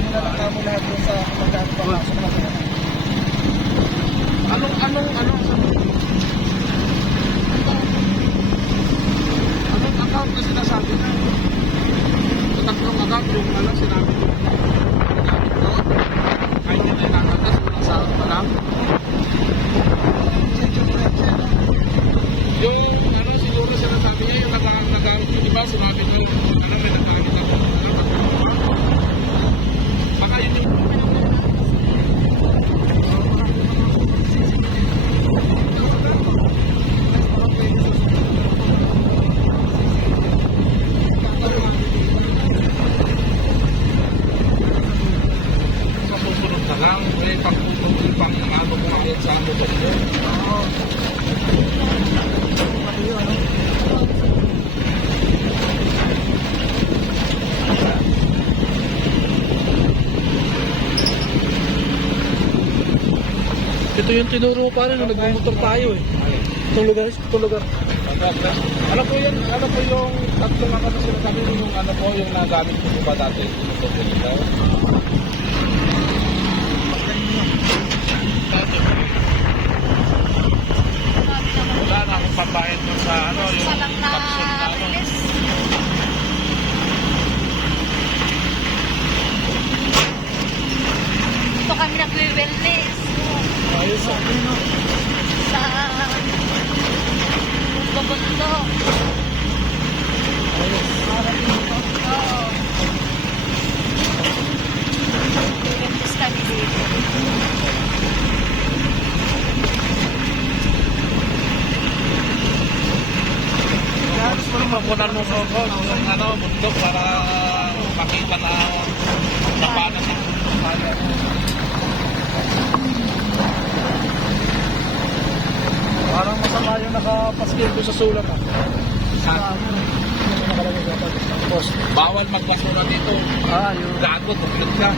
doon. Nalaka mo lahat doon sa magkano pa pasok na sila. Anong account na sinasabi na? Sa tatlong account, yung sinabi ko. Nagamit ko. Kahit yun ay nakatas, walang sahod pa lang. Yung siguro sinasabi niya, yung nagamit ko, di ba? Sinabi ko, may nagamit ako. Baka yun yung susunod na lang, pang ano kumakit sa ano ba yun? Oo. Pati yun, ano? Ito yung tinuro pa rin nung nagmumotor tayo eh. Itong lugar. Ano po yun? Ano po yung tatlong ano na sinasabi mo yung ano po yung nagamit ko po ba dati? Ito po dito? Wala na akong pambayad mo sa ano yung Walang kapsul na ano. na-release. Ito kami nagwe-wellness. Ayos ah. Sa Bubundok. Oo. Wellness kami dito. Mapunan mo ko yung ano, bundok para makita na paano si Parang masama yung nakapaskil doon sa sulat ah. sa Yung nakalagay sa post. bawal magbasura dito. Yun. Gago, tuklot ka.